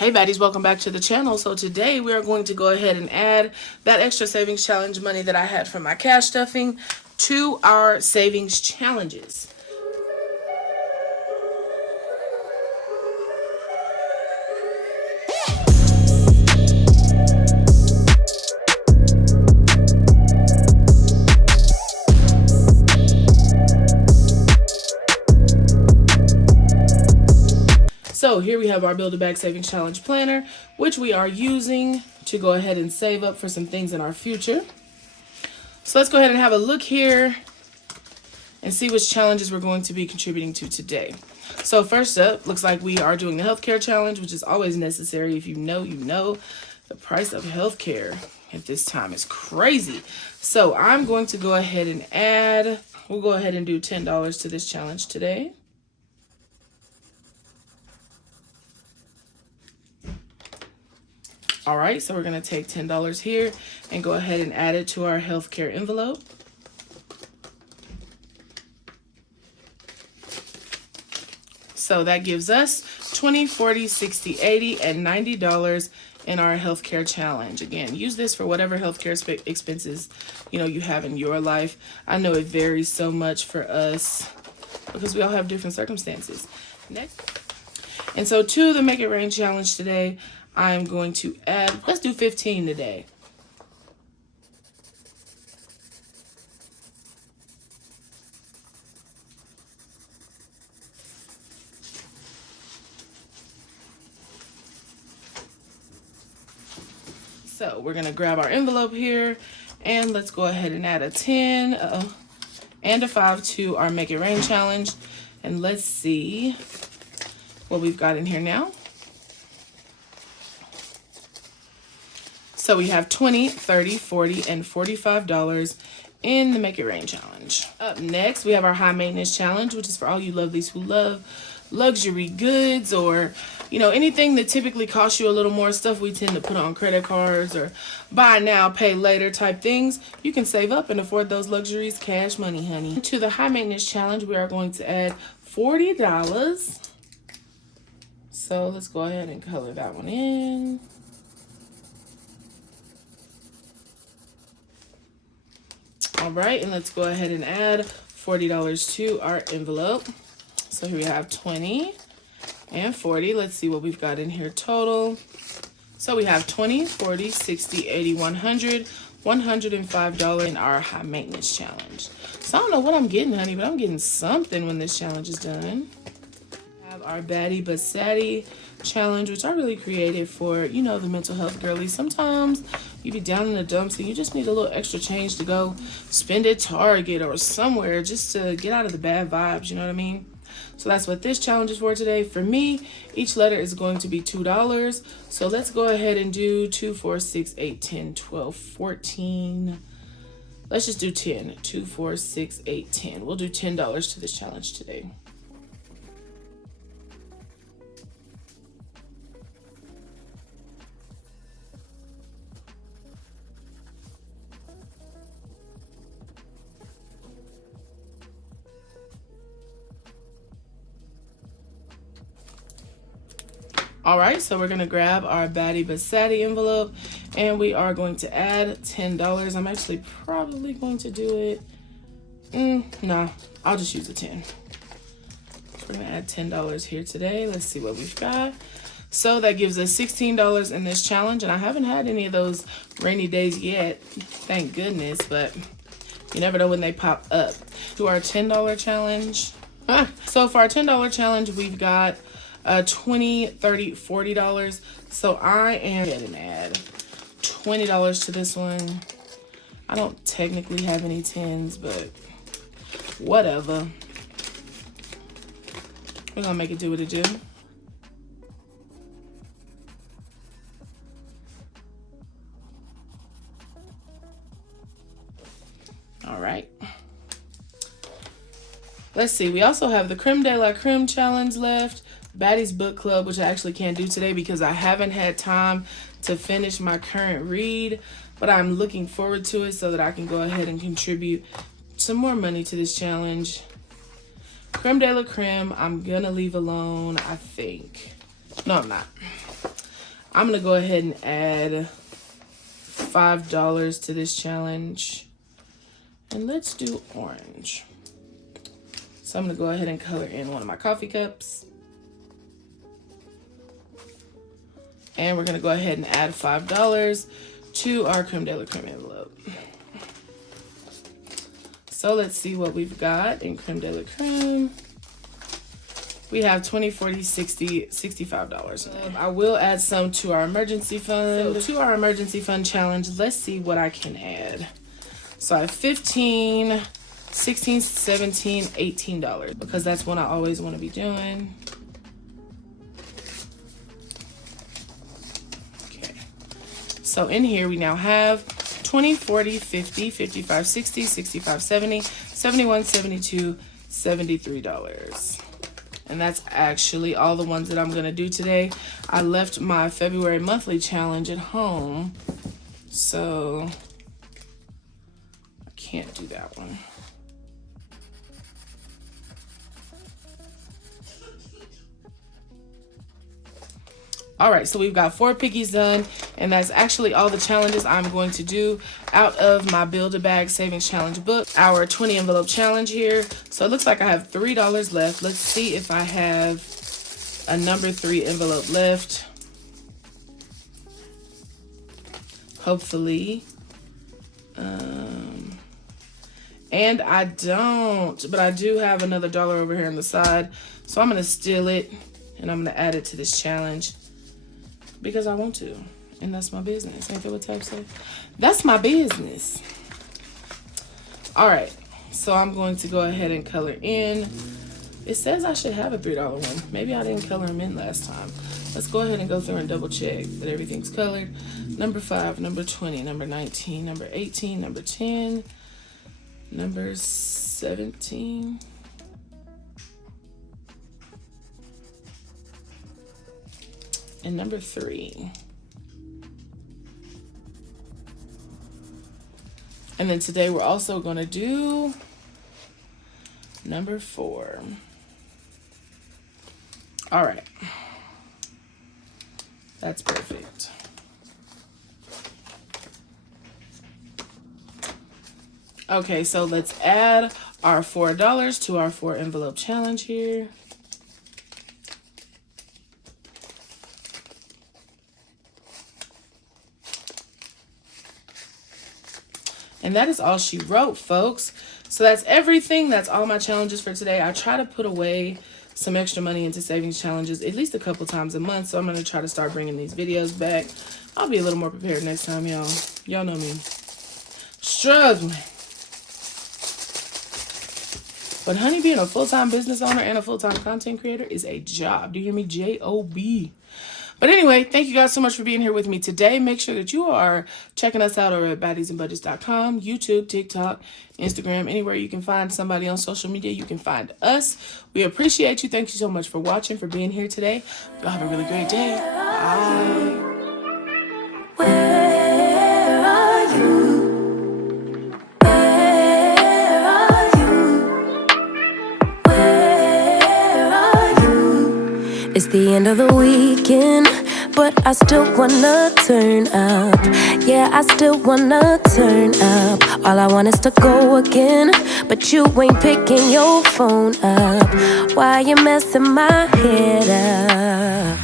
Hey baddies, welcome back to the channel. So today we are going to go ahead and add that extra savings challenge money that I had from my cash stuffing to our savings challenges. So here we have our Build a Bag Savings Challenge planner, which we are using to go ahead and save up for some things in our future. So let's go ahead and have a look here and see which challenges we're going to be contributing to today. So first up, looks like we are doing the healthcare challenge, which is always necessary. If you know, you know. The price of healthcare at this time is crazy. So I'm going to go ahead and we'll go ahead and do $10 to this challenge today. All right, so we're going to take $10 here and go ahead and add it to our healthcare envelope. So that gives us $20, $40, $60, $80, and $90 in our healthcare challenge. Again, use this for whatever healthcare expenses you have in your life. I know it varies so much for us because we all have different circumstances. Next, and so to the Make It Rain challenge today, I'm going to add, let's do 15 today. So we're going to grab our envelope here and let's go ahead and add a 10 and a 5 to our Make It Rain challenge. And let's see what we've got in here now. So we have $20, $30, $40, and $45 in the Make It Rain challenge. Up next, we have our high maintenance challenge, which is for all you lovelies who love luxury goods or, anything that typically costs you a little more, stuff we tend to put on credit cards or buy now, pay later type things. You can save up and afford those luxuries, cash money, honey. To the high maintenance challenge, we are going to add $40. So let's go ahead and color that one in. All right, and let's go ahead and add $40 to our envelope. So here we have 20 and 40. Let's see what we've got in here total. So we have 20, 40, 60, 80, 100, $105 in our high maintenance challenge. So I don't know what I'm getting, honey, but I'm getting something when this challenge is done. We have our Batty but Sadi challenge, which I really created for, the mental health girlies. Sometimes you be down in the dumps and you just need a little extra change to go spend at Target or somewhere just to get out of the bad vibes, you know what I mean? So that's what this challenge is for today. For me, each letter is going to be $2. So let's go ahead and do 2, 4, 6, 8, 10, 12, 14. Let's just do 10. 2, 4, 6, 8, 10. We'll do $10 to this challenge today. All right, so we're gonna grab our Baddy but Sadi envelope and we are going to add $10. I'm actually probably going to do it. Nah, I'll just use a 10. So we're gonna add $10 here today. Let's see what we've got. So that gives us $16 in this challenge, and I haven't had any of those rainy days yet, thank goodness, but you never know when they pop up. To our $10 challenge. So for our $10 challenge, we've got $20, $30, $40. So I am going to add $20 to this one. I don't technically have any 10s, but whatever. We're gonna make it do what it do. All right. Let's see. We also have the Creme de la Creme challenge left. Baddies book club, which I actually can't do today because I haven't had time to finish my current read, but I'm looking forward to it so that I can go ahead and contribute some more money to this challenge. Creme de la Creme, I'm gonna leave alone, I think. No, I'm not. I'm going to go ahead and add $5 to this challenge. And let's do orange. So I'm going to go ahead and color in one of my coffee cups. And we're going to go ahead and add $5 to our Creme de la Creme envelope. So let's see what we've got in Creme de la Creme. We have $20, $40, $60, $65. I will add some to our emergency fund. So to our emergency fund challenge, let's see what I can add. So I have $15, $16, $17, $18 because that's what I always want to be doing. Okay. So in here we now have 20, 40, 50, 55, 60, 65, 70, 71, 72, $73. And that's actually all the ones that I'm going to do today. I left my February monthly challenge at home, so I can't do that one. All right, so we've got 4 pickies done, and that's actually all the challenges I'm going to do out of my Build a Bag Savings Challenge book, our 20 envelope challenge here. So it looks like I have $3 left. Let's see if I have a number 3 envelope left. Hopefully. And I don't, but I do have another $1 over here on the side. So I'm gonna steal it and I'm gonna add it to this challenge. Because I want to, and that's my business. Ain't that what type say? That's my business. All right, so I'm going to go ahead and color in. It says I should have a $3 one. Maybe I didn't color them in last time. Let's go ahead and go through and double check that everything's colored. Number 5, number 20, number 19, number 18, number 10, number 17. And number 3. And then today we're also going to do number 4. All right. That's perfect. Okay, so let's add our $4 to our 4 envelope challenge here. And that is all she wrote, folks. So that's everything. That's all my challenges for today. I try to put away some extra money into savings challenges at least a couple times a month. So I'm going to try to start bringing these videos back. I'll be a little more prepared next time, y'all. Y'all know me. Struggling. But honey, being a full-time business owner and a full-time content creator is a job. Do you hear me? J-O-B. But anyway, thank you guys so much for being here with me today. Make sure that you are checking us out over at baddiesandbuddies.com, YouTube, TikTok, Instagram, anywhere you can find somebody on social media, you can find us. We appreciate you. Thank you so much for watching, for being here today. Y'all have a really great day. Bye. Where are you? Where are you? Where are you? It's the end of the weekend, but I still wanna turn up. Yeah, I still wanna turn up. All I want is to go again, but you ain't picking your phone up. Why you messing my head up?